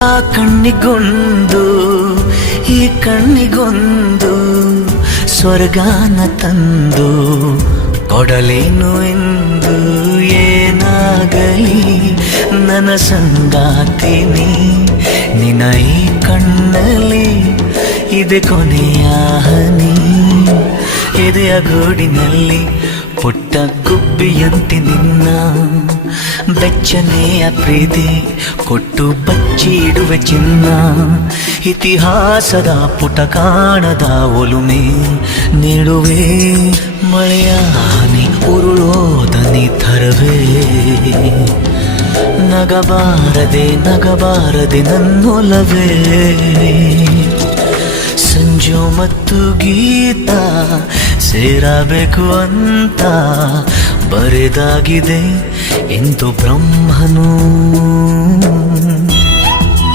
ಆ ಕಣ್ಣಿಗೊಂದು ಈ ಕಣ್ಣಿಗೊಂದು ಸ್ವರ್ಗಾನ ತಂದು ಕೊಡಲೇನು ಎಂದು ಏನಾಗಲಿ ನನ್ನ ಸಂಗಾತಿನಿ ನಿನ್ನ ಈ ಕಣ್ಣಲ್ಲಿ ಇದೆ ಕೊನೆಯ ಹನಿ ಎದೆಯ ಗೂಡಿನಲ್ಲಿ ಪುಟ್ಟ ಗುಬ್ಬಿಯಂತೆ ನಿನ್ನ ಬೆಚ್ಚನೆಯ ಪ್ರೀತಿ ಕೊಟ್ಟು ಬಚ್ಚಿಡುವೆ ಚಿನ್ನ ಇತಿಹಾಸದ ಪುಟ ಕಾಣದ ಒಲುಮೆ ನೀಡುವೆ ಮಳೆಯ ಹನಿ ಉರುಳೋದನಿ ಥರವೇ ನಗಬಾರದೆ ನನ್ನೊಲವೇ ಸಂಜು ಮತ್ತು ಗೀತ ಸೇರಬೇಕು ಅಂತ ಬರೆದಾಗಿದೆ ಎಂದು ಬ್ರಹ್ಮನು